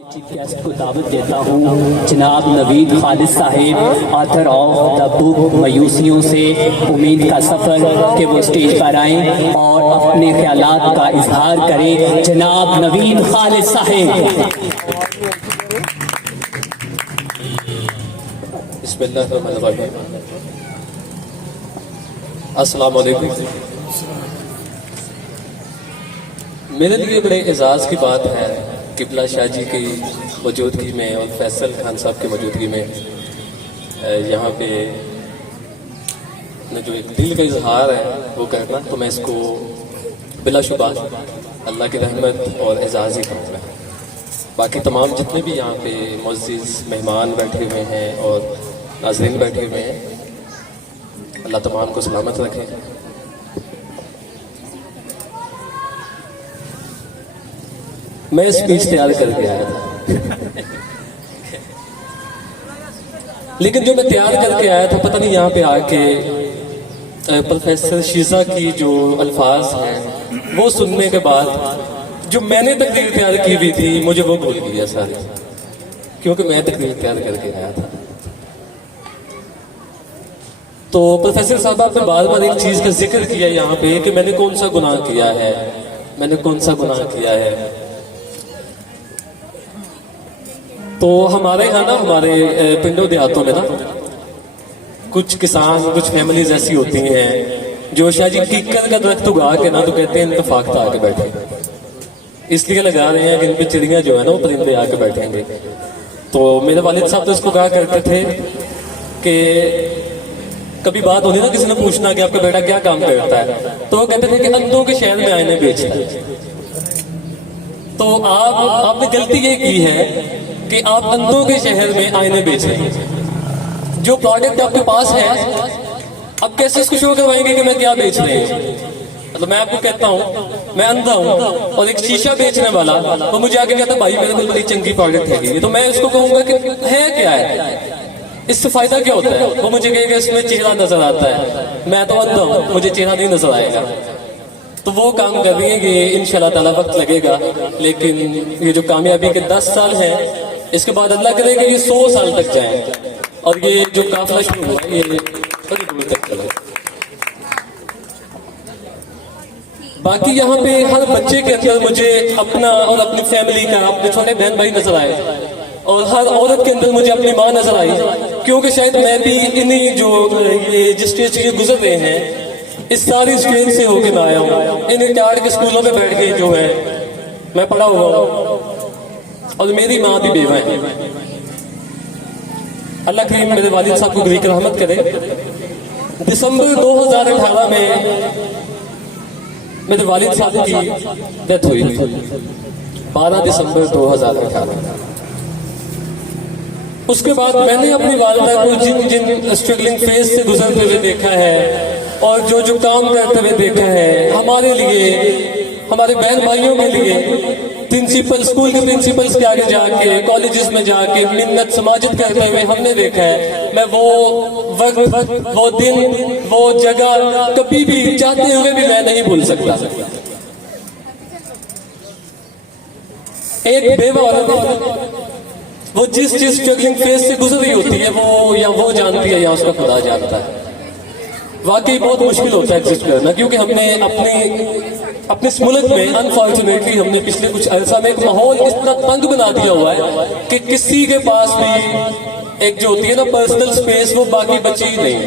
Chief guest को दावत देता हूँ जनाब नवीद खालिद साहिब, ऑथर ऑफ द बुक मायूसियों से उम्मीद का सफर, के वो स्टेज पर आएं और अपने ख्यालात का इजहार करें। जनाब नवीद खालिद साहिब। अस्सलाम वालेकुम। मेरे लिए बड़े एजाज़ की बात है किबला शाह जी की मौजूदगी में और फैसल खान साहब की मौजूदगी में यहाँ पे जो एक दिल का इजहार है वो करना, तो मैं इसको बिलाशुबा अल्लाह की रहमत और एजाज़ ही कहूँगा। बाकी तमाम जितने भी यहाँ पे मुअज़्ज़िज़ मेहमान बैठे हुए हैं और नाज़रीन बैठे हुए हैं, अल्लाह तमाम को सलामत रखे। मैं स्पीच तैयार करके आया था लेकिन जो मैं तैयार करके आया था, पता नहीं यहाँ पे आके प्रोफेसर शीजा की जो अल्फाज हैं वो सुनने के बाद जो मैंने तकरीर तैयार की हुई थी मुझे वो भूल गया सारी, क्योंकि मैं तकरीर तैयार करके आया था। तो प्रोफेसर साहब आपने बार बार एक चीज का जिक्र किया यहाँ पे कि मैंने कौन सा गुनाह किया है, मैंने कौन सा गुनाह किया है। तो हमारे यहाँ ना, हमारे पिंडों देहातों में ना कुछ किसान, कुछ फैमिलीज ऐसी होती हैं जो शायद कीकर का दरख्त उगा के ना तो कहते हैं इत्तेफाक आके बैठे, इसलिए लगा रहे हैं कि इन पे चिड़ियां जो है ना वो परिंदे आके बैठेंगे। तो मेरे वालिद साहब तो इसको कहा करते थे कि कभी बात होती ना, किसी ने पूछना कि आपका बेटा क्या काम करता है, तो वो कहते थे कि अंधों के शहर में आईने बेचता है। तो आपने गलती ये की है कि आप अंधों के शहर में आईने बेच रहे हैं। जो प्रोडक्ट आपके पास है, अब कैसे इसको शो करवाएंगे कि मैं क्या बेच रहे हैं। मतलब मैं आपको कहता हूँ मैं अंधा हूँ और एक शीशा बेचने वाला तो मुझे आके कहता भाई मेरे को बड़ी चंगी प्रोडक्ट है, तो मैं उसको कहूंगा कि है क्या है, इससे फायदा क्या होता है। वो मुझे कहेगा इसमें चेहरा नजर आता है, मैं तो अंधा हूँ, मुझे चेहरा नहीं नजर आएगा। तो वो काम कर रही है कि इंशाल्लाह ताला वक्त लगेगा, लेकिन ये जो कामयाबी के 10 साल हैं, इसके बाद अल्लाह करेगा ये 100 साल तक जाए और ये जो काफिला शुरू हुआ है ये बड़ी दूर तक चले। बाकी यहाँ पे हर बच्चे के अंदर मुझे अपना और अपनी फैमिली का, अपने छोटे बहन भाई नजर आए और हर औरत के अंदर मुझे अपनी माँ नजर आई, क्योंकि शायद मैं भी इन्हीं जो ये जिस स्टेज से गुजर रहे हैं इस सारी स्टेज से होके मैं आया हूँ। इन इंटार के स्कूलों में बैठ के जो है मैं पढ़ा हुआ हूँ और मेरी माँ भी बेवा है। अल्लाह करीम मेरे वालिद साहब को गरीक रहमत करे। दिसंबर 2018 में मेरे वालिद साहब की डेथ हुई, 12 दिसंबर 2018। उसके बाद मैंने अपनी वालिदा को जिन जिन स्ट्रगलिंग फेज से गुजरते हुए देखा है और जो जो काम करते हुए देखा है, हमारे लिए, हमारे बहन भाइयों के लिए प्रिंसिपल, स्कूल के प्रिंसिपल्स के आगे जाके, कॉलेजेस में जाके मिन्नत समाजित करते हुए हमने देखा है। मैं वो वक्त, वो दिन, वो जगह कभी भी चाहते हुए भी मैं नहीं भूल सकता। एक बेवा औरत वो जिस स्ट्रगलिंग फेज से गुजर रही होती है वो या वो जानती है या उसका खुदा जानता है। वाकई बहुत मुश्किल होता है एग्जिस्ट करना, क्योंकि हमने अपने इस मुल्क में अनफॉर्चुनेटली हमने पिछले कुछ अरसा में एक माहौल इतना तंग बना दिया हुआ है कि किसी के पास भी एक जो होती है ना पर्सनल स्पेस, वो बाकी बची ही नहीं है।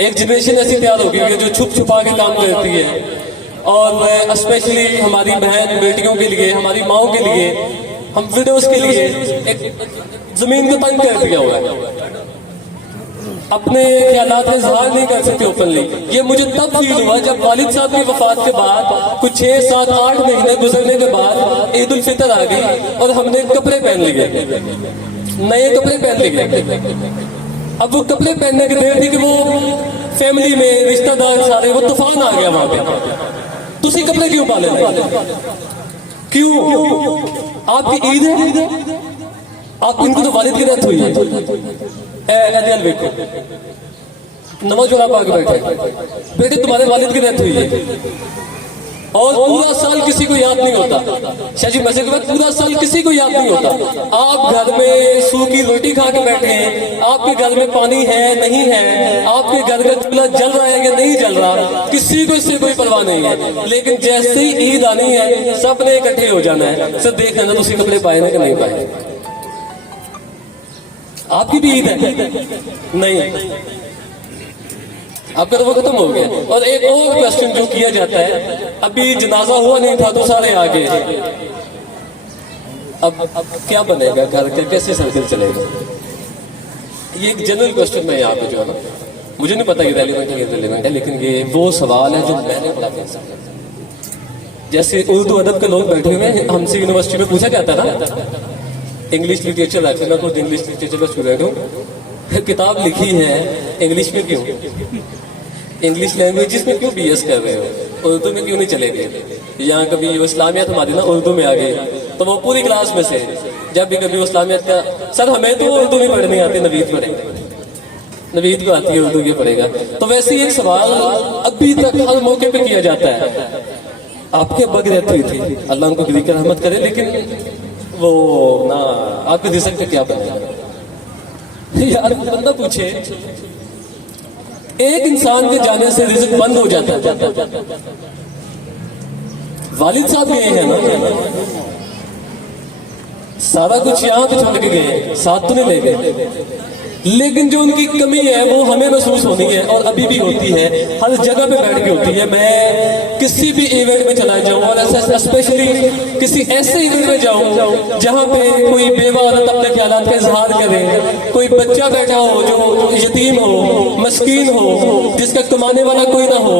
एक जनरेशन ऐसी तैयार हो गई है जो छुप छुपा के काम करती है, और स्पेशली हमारी बहन बेटियों के लिए, हमारी माओ के लिए, हम विडोज के लिए एक जमीन को तंग कर दिया हुआ है। अपने ख्यालात का इजहार नहीं कर सकते ओपनली। ये मुझे तब फील हुआ जब वालिद साहब की वफात के बाद कुछ 6, 7, 8 महीने गुजरने के बाद ईद उल फितर आ गई और हमने कपड़े पहन लिए, नए कपड़े पहन लिए। अब वो कपड़े पहनने की देर थी कि वो फैमिली में रिश्तेदार सारे, वो तूफान आ गया वहां पे। तुसी कपड़े क्यों पाले, क्यों? आपकी ईद है, आप इनको तो वालिद की डेथ हुई है। देखो नमाज जोड़ा पाके बैठे, बेटे तुम्हारे वालिद की डेथ हुई है। और पूरा साल किसी को याद नहीं होता। शाह जी मजे के बाद पूरा साल किसी को याद नहीं होता। आप घर में सूखी रोटी खा के बैठे हैं, आपके घर में पानी है नहीं है, आपके घर में चूल्हा जल रहा है या नहीं जल रहा, किसी को इससे कोई परवाह नहीं है। लेकिन जैसे ही ईद आनी है सबने इकट्ठे हो जाना है, सर देख लेना तुसी कपड़े पाए ना कि नहीं पाए। आपकी भी ईद है नहीं, आपका तो वो खत्म हो गया। और एक और क्वेश्चन जो किया जाता है, अभी जनाजा हुआ नहीं था तो सारे आ गए, अब क्या बनेगा घर का, कैसे सर्कल चलेगा? ये एक जनरल क्वेश्चन मैं यहाँ पे जो है ना, मुझे नहीं पता कि रेलिवेंट है रेलिवेंट है, लेकिन ये वो सवाल है जो मैंने बड़ा फैसला किया। जैसे उर्दू अदब के लोग बैठे हुए हैं, हमसे यूनिवर्सिटी में पूछा जाता ना, इंग्लिश लिटरेचर रखते, मैं खुद इंग्लिश लिटरेचर का स्टूडेंट हूँ, किताब लिखी है इंग्लिश में, क्यों इंग्लिश लैंग्वेजेस में क्यों बीएस कर रहे हो, उर्दू में क्यों नहीं चले गए? यहाँ कभी इस्लामियत हमारी ना उर्दू में आ गई तो वो पूरी क्लास में से जब भी कभी इस्लामियत का, सर हमें तो उर्दू नहीं पढ़नी आती, नवीद पढ़ेगा, नवीद को आती है उर्दू की पढ़ेगा। तो वैसे ही एक सवाल अभी तक हर मौके पे किया जाता है, आपके बग रहती थी, अल्लाह उनको गिरी कर रहमत करे, लेकिन वो ना आपके रिजल्ट का क्या बनेगा यार? बंदा पूछे, एक इंसान के जाने से रिज़्क बंद हो जाता है। वालिद साहब गए हैं ना, सारा कुछ यहाँ पे छोड़ के गए, साथ तो नहीं ले गए, लेकिन जो उनकी कमी है वो हमें महसूस होनी है और अभी भी होती है, हर जगह पे बैठ के होती है। मैं किसी भी इवेंट में चला जाऊं और स्पेशली किसी ऐसे इवेंट में जाऊं जहां पे कोई बेवा औरत अपने ख्यालात का इजहार करे, कोई बच्चा बैठा हो जो यतीम हो, मस्कीन हो, जिसका कमाने वाला कोई ना हो,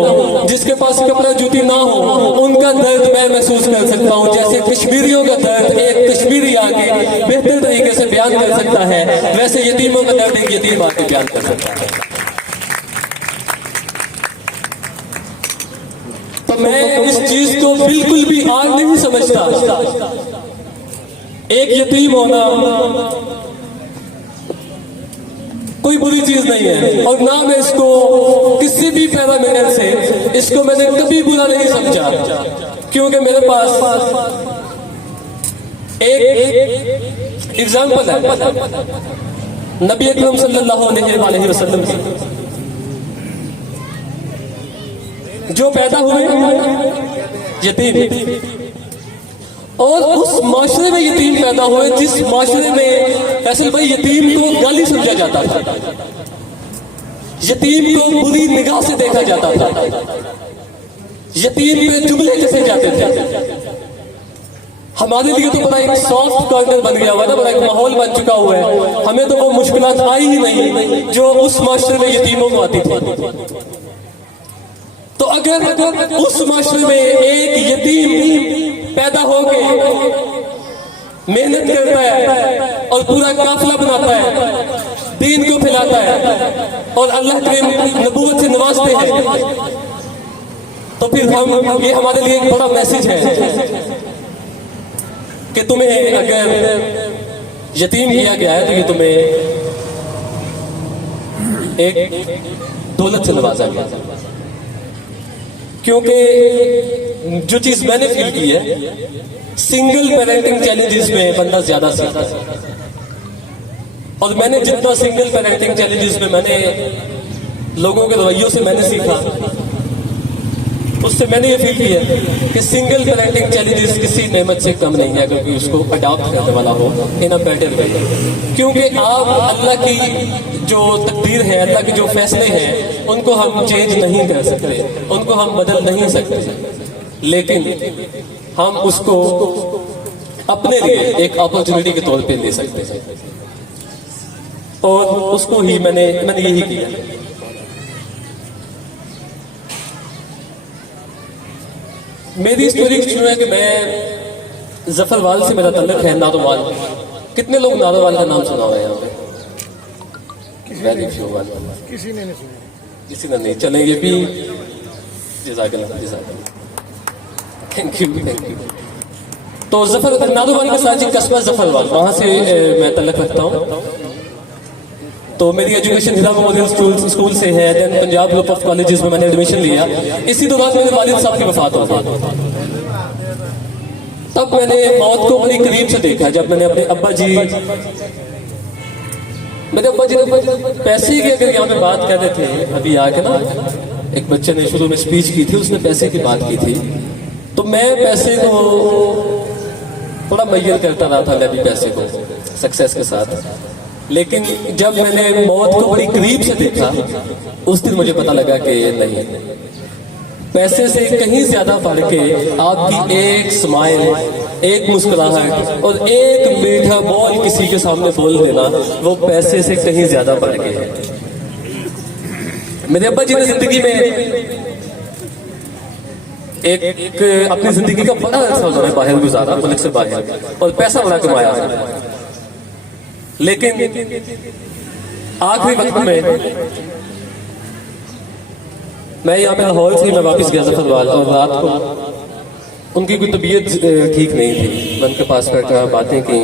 जिसके पास कपड़ा जूती ना हो, उनका दर्द मैं महसूस कर सकता हूँ। जैसे कश्मीरियों का दर्द एक कश्मीरी आके बेहतर तरीके से बयान कर सकता है, वैसे यतीमों का दर्द एक यतीम आके बयान कर सकता है। तो मैं इस चीज को बिल्कुल भी आग नहीं समझता। एक यतीम होना कोई बुरी चीज नहीं है, और ना मैं इसको किसी भी पैरामीटर से इसको मैंने कभी बुरा नहीं समझा, क्योंकि मेरे पास एक एग्जाम्पल है नबी अकरम सल्लल्लाहु अलैहि वसल्लम की, जो पैदा हुए यतीम, और उस माशरे में यतीम पैदा हुए जिस माशरे में फैसल भाई यतीम को गाली समझा जाता था, यतीम को बुरी निगाह से देखा जाता था, यतीम पे जुमले जैसे जाते थे। हमारे लिए तो बड़ा एक सॉफ्ट कॉर्नर बन गया हुआ ना, बड़ा एक माहौल बन चुका हुआ है, हमें तो वो मुश्किलात आई ही नहीं जो उस माशरे में यतीमों को आती थी। तो अगर उस माशरे में एक यतीम पैदा होके मेहनत करता है और पूरा काफिला बनाता है, दीन को फैलाता है और अल्लाह के नबूवत से नवाजते हैं, तो फिर हम ये हमारे लिए एक बड़ा मैसेज है कि तुम्हें अगर यतीम किया गया है तो ये तुम्हें एक दौलत से नवाजा गया। क्योंकि जो चीज मैंने फील की है, सिंगल पेरेंटिंग चैलेंजेस में बंदा ज्यादा सीखता है, और मैंने जितना सिंगल पेरेंटिंग चैलेंजेस में मैंने लोगों के रवैयों से मैंने सीखा, उससे मैंने ये फील किया कि सिंगल पेरेंटिंग चैलेंजेस किसी नेमत से कम नहीं है, क्योंकि उसको अडॉप्ट करने वाला हो इन अ बेटर वे। क्योंकि आप अल्लाह की जो तकदीर है, अल्लाह के जो फैसले हैं, उनको हम चेंज नहीं कर सकते, उनको हम बदल नहीं सकते, लेकिन हम उसको अपने लिए एक अपॉर्चुनिटी के तौर पे ले सकते हैं, और उसको ही मैंने यही किया। मेरी स्टोरी शुरू है कि मैं जफरवाल से मेरा तल्लुक है, नारोवाल। कितने लोग नारोवाल का नाम सुना हुआ है यहाँ पे? किसी ने नहीं सुना, किसी ने नहीं। चलें ये भी जज़ाकल्लाह, थैंक यू, थैंक यू। तो नारोवाल के साथ जी कस्बा जफरवाल, वहां से मैं तल्लुक रखता हूँ। तो मेरी एजुकेशन हिरा मेमोरियल स्कूल से है। Then Punjab group of colleges में मैंने एडमिशन लिया। इसी दौरान मेरे वालिद साहब की वफात हो गई। तब मैंने मौत को बड़ी करीब से देखा, जब मैंने अपने अब्बा जी, मेरे अब्बा जी ने पैसे की अगर यहाँ पे बात कर रहे थे अभी आके ना, एक बच्चे ने शुरू में स्पीच की थी, उसने पैसे की बात की थी, तो मैं पैसे को थोड़ा मैयर करता रहा था, मैं भी पैसे को सक्सेस के साथ। लेकिन जब मैंने मौत को बड़ी करीब से देखा, उस दिन मुझे पता लगा कि नहीं, पैसे से कहीं ज्यादा बढ़ के आपकी एक स्माइल, एक मुस्कुराहट और एक मीठा बोल किसी के सामने बोल देना, वो पैसे से कहीं ज्यादा बढ़ के है। मेरे अब्बा जी ने जिंदगी में एक अपनी जिंदगी का बड़ा अर्सा उन्होंने बाहर गुजारा, मुल्क से बाहर, और पैसा बड़ा कमाया। लेकिन आखिरी वक्त में मैं यहाँ पे लाहौर से मैं वापस गया जफरवाल, और रात को उनकी कोई तबीयत ठीक नहीं थी। मैं उनके पास बैठा, बातें की,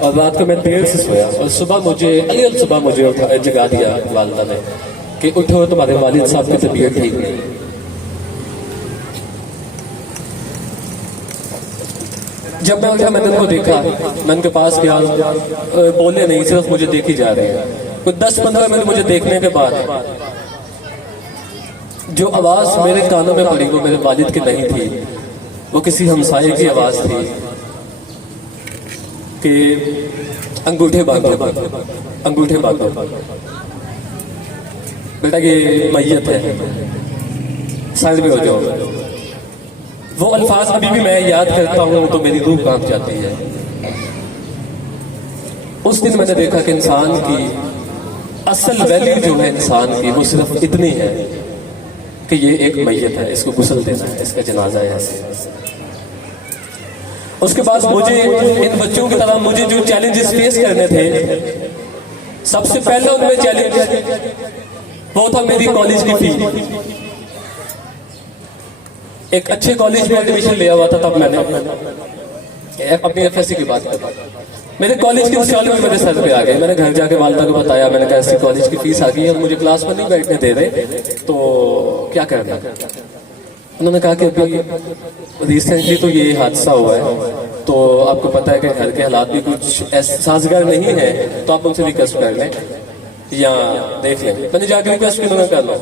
और रात को मैं देर से सोया, और सुबह मुझे जगा दिया वालिदा ने कि उठो, तुम्हारे वालिद साहब की तबीयत ठीक नहीं। जब मैं उठा, मैंने उनको देखा, मैं उनके पास गया, बोले नहीं, सिर्फ मुझे देखी जा रहे हैं। कुछ 10-15 मिनट मुझे देखने के बाद जो आवाज मेरे कानों में पड़ी वो मेरे वालिद की नहीं थी, वो किसी हमसाये की आवाज थी कि अंगूठे बांधो, अंगूठे बांधो, बेटा ये मैयत है, साइड में हो जाओ। वो अल्फाज अभी भी मैं याद करता हूं तो मेरी रूह कांप जाती है। उस दिन मैंने देखा कि इंसान की असल वैल्यू जो है इंसान की, वो सिर्फ इतनी है कि ये एक मैयत है, इसको गुस्ल देना है, इसका जनाजा है। उसके बाद मुझे इन बच्चों की तरह मुझे जो चैलेंजेस फेस करने थे, सबसे पहला उनमें चैलेंज वो था मेरी कॉलेज की फी। एक अच्छे कॉलेज में एडमिशन लिया हुआ था, तब मैंने अपनी एफएससी की बात कर, मेरे कॉलेज की इंस्टॉलमेंट मेरे सर पे आ गए। मैंने घर जाके वालिदा को बताया, मैंने कहा ऐसी कॉलेज की फीस आ गई है, मुझे क्लास में नहीं बैठने दे रहे, तो क्या करना। उन्होंने कहा कि अभी रिसेंटली तो ये हादसा हुआ है, तो आपको पता है कि घर के हालात भी कुछ साजगार नहीं है, तो आप उनसे रिक्वेस्ट कर लें या देख लें। मैंने जाके रिक्वेस्ट की, उन्होंने कर लो,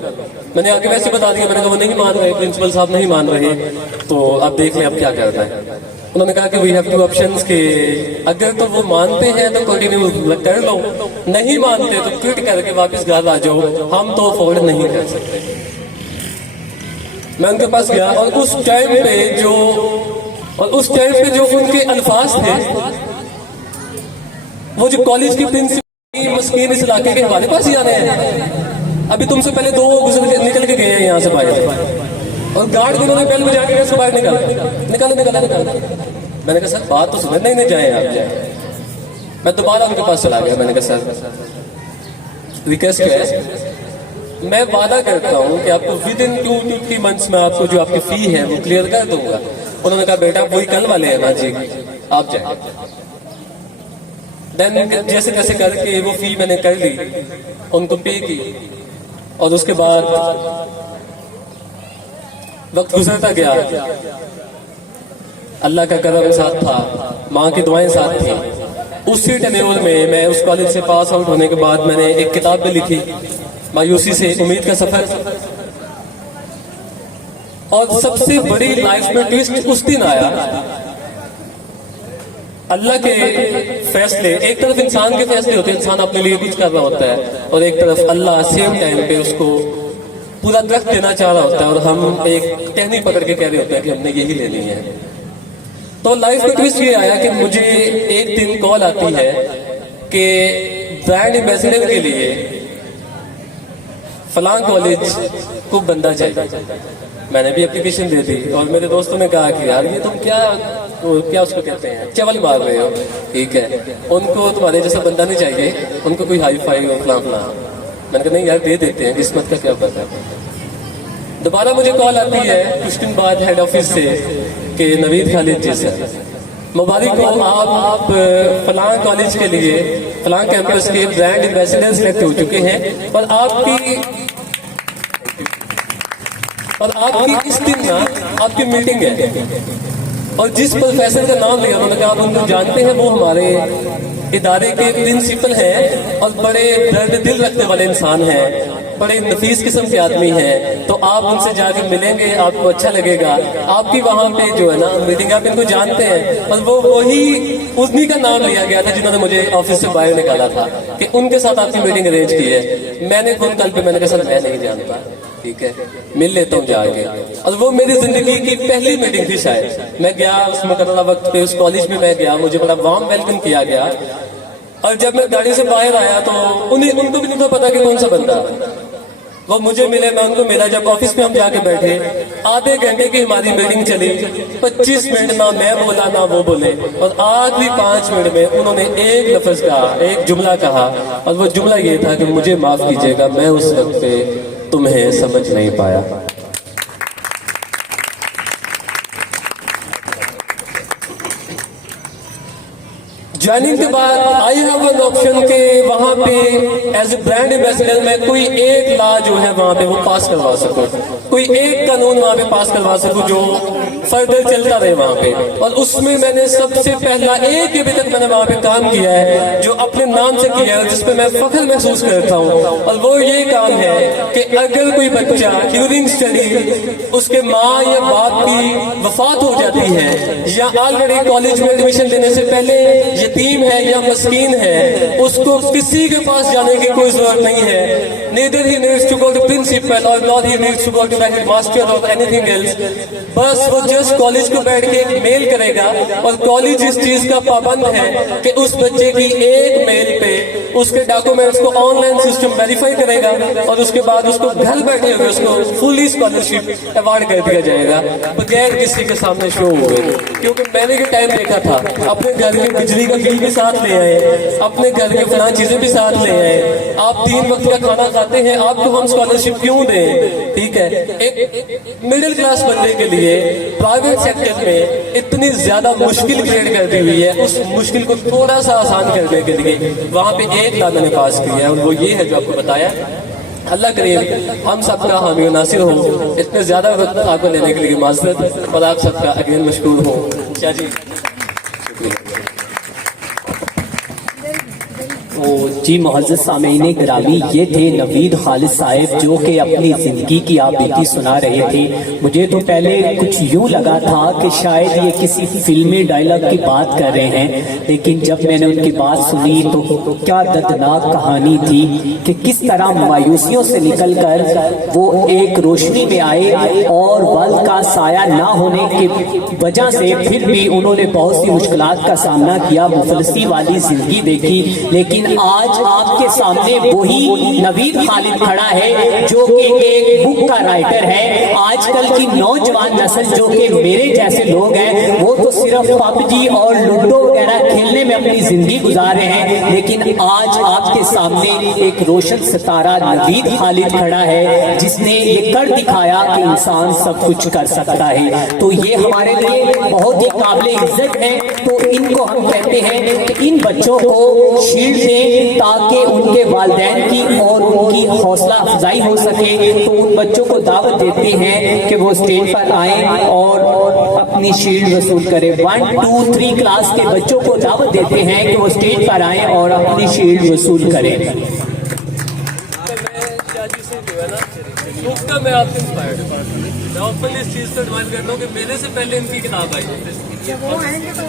मैंने आगे वैसे बता दिया। मैंने कहा वो नहीं मान रहे, प्रिंसिपल साहब नहीं मान रहे, तो आप देख लें अब क्या करना है। उन्होंने कहा कि वी हैव 2 ऑप्शंस के अगर तो वो मानते हैं तो कंटिन्यू कर लो, नहीं मानते तो क्विट करके वापस घर आ जाओ, हम तो अफोर्ड नहीं कर सकते। मैं उनके पास गया, और उस टाइम पे जो उनके अल्फाज थे, वो जो कॉलेज की प्रिंसिपल मस्कीन इस इलाके के हमारे पास ही आने हैं, अभी तुमसे पहले 2 निकल के गए हैं यहाँ से बाहर, और गार्ड भी उन्होंने बेल बजा के उसको बाहर निकाला। मैंने कहा सर बात तो समझ नहीं जाए आप जाए। मैं दोबारा उनके पास चला गया, मैंने कहा सर रिक्वेस्ट क्या है, मैं वादा करता हूँ कि आपको विद इन 2 to 3 मंथ्स में आपको जो आपकी फी है वो क्लियर कर दूंगा। उन्होंने कहा बेटा वही कल वाले हैं ना जी, आप जाए। देन जैसे तैसे करके वो फी मैंने कर ली, उनको पे की, और उसके बाद वक्त गुजरता गया, अल्लाह का करम साथ था, माँ की दुआएं साथ थी। उसी टेन्योर में मैं उस कॉलेज से पास आउट होने के बाद मैंने एक किताब भी लिखी, मायूसी से उम्मीद का सफर। और सबसे बड़ी लाइफ में ट्विस्ट उस दिन आया, अल्लाह के फैसले, एक तरफ इंसान के फैसले होते हैं, इंसान अपने लिए कुछ कर रहा होता है, और एक तरफ अल्लाह सेम टाइम पे उसको पूरा दरख्त देना चाह रहा होता है, और हम एक टहनी पकड़ के कह रहे होते हैं कि हमने यही लेनी है। तो लाइफ में ट्विस्ट ये आया कि मुझे एक दिन कॉल आती है कि ब्रांड एम्बेसडर के लिए फलां कॉलेज को बंदा चाहिए। मैंने भी एप्लीकेशन दे दी, और मेरे दोस्तों ने कहा कि यार ये तुम क्या उसको कहते हैं, चवल मार रहे हो। ठीक है, उनको तुम्हारे जैसा बंदा नहीं चाहिए, उनको कोई हाई फाई हो फलां फलां। मैंने कहा नहीं यार दे देते हैं, किस्मत का क्या पता। दोबारा मुझे कॉल आती है कुछ दिन बाद हेड ऑफिस से कि नवीद खालिद जी सर, मुबारक हो, आप फलां कॉलेज के लिए फलां कैंपस के ब्रांड एम्बेसडर सेलेक्ट हो चुके हैं। और आपकी इस दिन ना आपकी मीटिंग है, और जिस प्रोफेसर का नाम लिया उन्होंने कहा आप उनको जानते हैं, वो हमारे इदारे के प्रिंसिपल हैं और बड़े दर्द दिल रखने वाले इंसान हैं, बड़े नफीस किस्म के आदमी हैं। तो आप उनसे जाके मिलेंगे, आपको अच्छा लगेगा। आपकी वहाँ पे जो है ना मीटिंग, आप इनको जानते हैं, और वो उन्हीं का नाम लिया गया था जिन्होंने मुझे ऑफिस से बाहर निकाला था कि उनके साथ आपकी मीटिंग अरेंज की है। मैंने फोन कल पे मैंने कहा सर मैं नहीं जानता, ठीक है मिल लेता हूँ जाके। और वो मेरी जिंदगी की पहली मीटिंग थी शायद। मैं गया उस मुकर्ररा वक्त पे उस कॉलेज में मैं गया, मुझे बड़ा वार्म वेलकम किया गया। और जब मैं गाड़ी से बाहर आया तो उनको भी नहीं था पता कि कौन सा बंदा। वो मुझे मिले, मैं उनको मिला। जब ऑफिस में हम जाके बैठे, आधे घंटे की हमारी मीटिंग चली। 25 मिनट ना मैं बोला ना वो बोले, और आखिरी 5 मिनट में उन्होंने एक लफ्ज कहा, एक जुमला कहा, और वो जुमला ये था कि मुझे माफ कीजिएगा मैं उस वक्त पे तुम्हें समझ नहीं पाया। ज्वाइनिंग के बाद आई हैव एन ऑप्शन के वहां पे एज ए ब्रांड एम्बेसडर मैं कोई एक लॉ जो है वहां पे वो पास करवा सकूं, कोई एक कानून वहां पे पास करवा सकूं जो फर्दर चलता रहे वहां पे। और उसमें मैंने सबसे पहला एक अभी तक मैंने वहां पे काम किया है जो अपने नाम से किया है, जिसपे मैं फख्र महसूस करता हूँ। और वो ये काम है कि अगर कोई बच्चा ड्यूरिंग स्टडी उसके माँ या बाप की वफात हो जाती है, या ऑलरेडी कॉलेज में एडमिशन लेने से पहले यतीम है या मस्कीन है, उसको किसी के पास जाने की कोई जरूरत नहीं है। Neither he needs to go to principal or not he needs to go to the headmaster or anything else। बस वो जस्ट कॉलेज को बैठ के एक मेल करेगा, और कॉलेज इस चीज का पाबंद है कि उस बच्चे की एक मेल पे उसके डॉक्यूमेंट्स को ऑनलाइन सिस्टम वेरीफाई करेगा, और उसके बाद उसको घर बैठे हुए उसको फुली स्कॉलरशिप अवार्ड कर दिया जाएगा बगैर किसी के सामने शो हुए। क्योंकि मैंने के टाइम देखा था, अपने घर के बिजली का बिल भी साथ ले आए, अपने घर के फलां चीजें भी साथ ले आए। आप 3 वक्त का खाना खाते हैं, आपको हम स्कॉलरशिप क्यों दें? ठीक है, एक मिडिल क्लास बंदे के लिए प्राइवेट सेक्टर में इतनी ज्यादा मुश्किल क्रिएट कर दी हुई है, उस मुश्किल को थोड़ा सा आसान करने के लिए वहां पे एक लॉ मैंने पास किया है, और वो ये है जो आपको बताया। अल्लाह करीम हम सबका हामी नासिर हो। इतने ज्यादा वक्त आपको लेने के लिए माजरत, और आप सबका अगेन मशकूर हो। क्या जी, जी मोअज़्ज़ज़ सामीन गिरामी, ये थे नवीद खालिद साहब जो कि अपनी ज़िंदगी की आप बीती सुना रहे थे। मुझे तो पहले कुछ यूँ लगा था कि शायद ये किसी फिल्मी डायलॉग की बात कर रहे हैं, लेकिन जब मैंने उनकी बात सुनी तो क्या दर्दनाक कहानी थी कि किस तरह मायूसियों से निकलकर वो एक रोशनी में आए, और वल का साया ना होने की वजह से फिर भी उन्होंने बहुत सी मुश्किलात का सामना किया, मुफलसी वाली जिंदगी देखी। लेकिन आज आपके सामने वही नवीद खालिद खड़ा है जो कि एक बुक का राइटर है। आजकल की नौजवान नस्ल जो कि मेरे जैसे लोग हैं वो तो सिर्फ पबजी और लूडो वगैरह खेलने में अपनी जिंदगी गुजार रहे हैं, लेकिन आज आपके सामने एक रोशन सितारा नवीद खालिद खड़ा है जिसने ये कर दिखाया कि इंसान सब कुछ कर सकता है। तो ये हमारे लिए बहुत ही काबिल इज्जत है। तो इनको हम कहते हैं कि इन बच्चों को शील्ड दें ताकि उनके वालिदैन की और उनकी हौसला अफजाई हो सके। तो उन बच्चों को दावत देते हैं कि वो स्टेज पर आए और अपनी शील्ड वसूल करें। 1, 2, 3 क्लास के बच्चों को दावत देते हैं कि वो स्टेज पर आए और अपनी शील्ड वसूल करें। मैं आपसे इंस्पायर्ड हूं, मैं ओपनली इस चीज को एडवाइस करता हूँ कि मेरे से पहले इनकी किताब आई वो आएंगे तो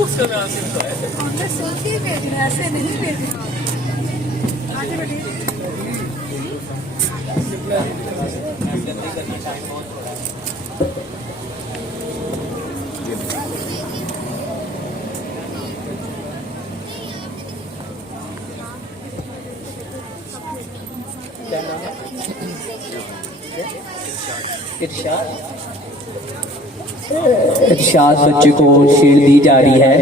उसका मैं आपसे इंस्पायर्ड हूं। सोच के भेजना, ऐसे नहीं भेजना। आगे बढ़िए। इरशाद बच्चे को शील्ड दी जा रही है।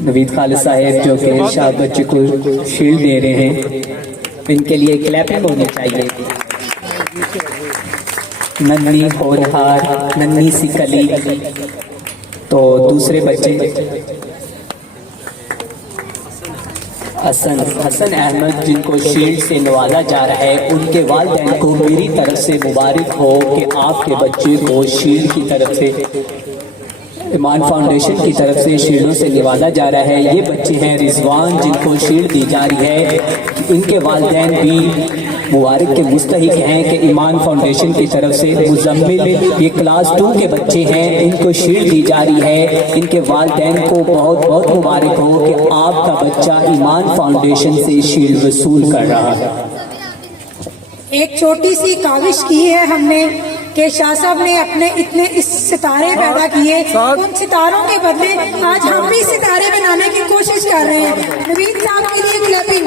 नवीद खालिद साहब जो कि इरशाद बच्चे को शील्ड दे रहे हैं, इनके लिए क्लैपिंग होनी चाहिए। नन्ही होनहार नन्ही सी कली। तो दूसरे बच्चे हसन अहमद जिनको शील्ड से नवाजा जा रहा है, उनके वालिदैन को मेरी तरफ से मुबारक हो कि आपके बच्चे को शील्ड की तरफ से, ईमान फाउंडेशन की तरफ से शील्डों से नवाजा जा रहा है। ये बच्चे हैं रिजवान जिनको शील्ड दी जा रही है। इनके वालिदैन भी मुबारक के मुस्तहिक हैं कि ईमान फाउंडेशन की तरफ से मुजम्मिल, ये क्लास 2 के बच्चे हैं, इनको शील्ड दी जा रही है। इनके वालिदैन को बहुत बहुत मुबारक हो कि आपका बच्चा ईमान फाउंडेशन से शील्ड वसूल कर रहा है। एक छोटी सी काविश की है हमने कि शाह साहब ने अपने इतने इस सितारे पैदा किए, उन सितारों के बदले आज हम भी सितारे बनाने की कोशिश कर रहे हैं। नवीद साहब के लिए क्लैपिंग।